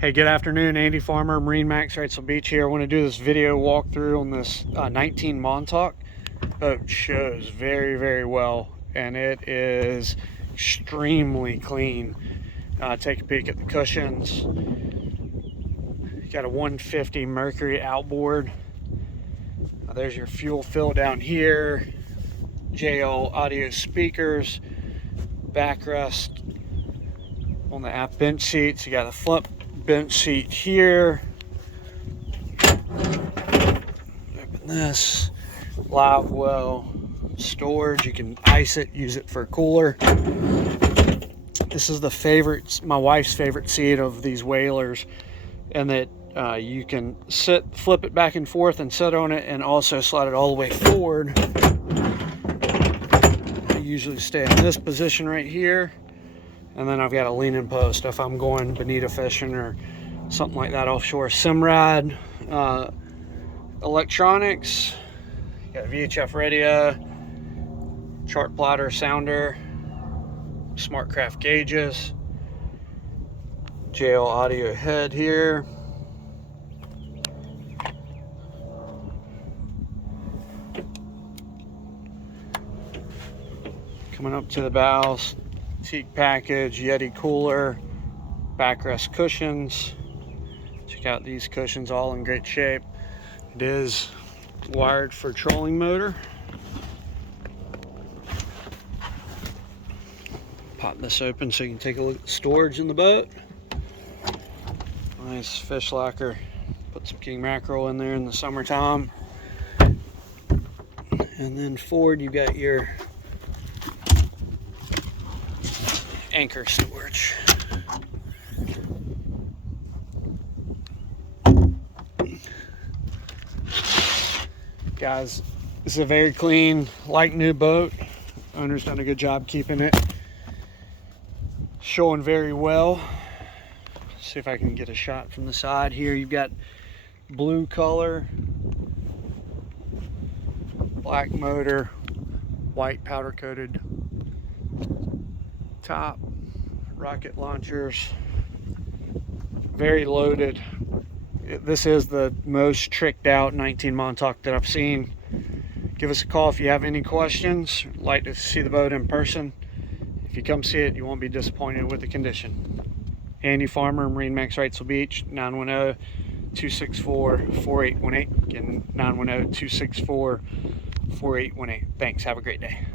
Hey, good afternoon. Andy Farmer, MarineMax Wrightsville Beach here. I want to do this video walkthrough on this 19 Montauk. Boat shows very, very well, and it is extremely clean. Take a peek at the cushions. Got a 150 Mercury outboard. There's your fuel fill down here. JL audio speakers. Backrest on the aft bench seats. You got a flip bench seat here. Open this. Live well storage. You can ice it, use it for a cooler. This is my wife's favorite seat of these whalers, and that you can flip it back and forth and sit on it, and also slide it all the way forward. I usually stay in this position right here. And then I've got a leaning post if I'm going bonita fishing or something like that offshore. Simrad, electronics, got a VHF radio, chart plotter, sounder, SmartCraft gauges, JL audio head here. Coming up to the bows. Teak package, Yeti cooler, backrest cushions. Check out these cushions, all in great shape. It is wired for trolling motor. Pop this open so you can take a look at the storage in the boat. Nice fish locker. Put some king mackerel in there in the summertime. And then forward you got your anchor storage. Guys, this is a very clean, like new boat. Owner's done a good job keeping it showing very well. See if I can get a shot from the side here. You've got blue color, black motor, white powder coated top, rocket launchers, very loaded. This is the most tricked out 19 Montauk that I've seen. Give us a call if you have any questions. Like to see the boat in person. If you come see it, you won't be disappointed with the condition. Andy Farmer, MarineMax Wrightsville Beach, 910-264-4818. Again, 910-264-4818. Thanks. Have a great day.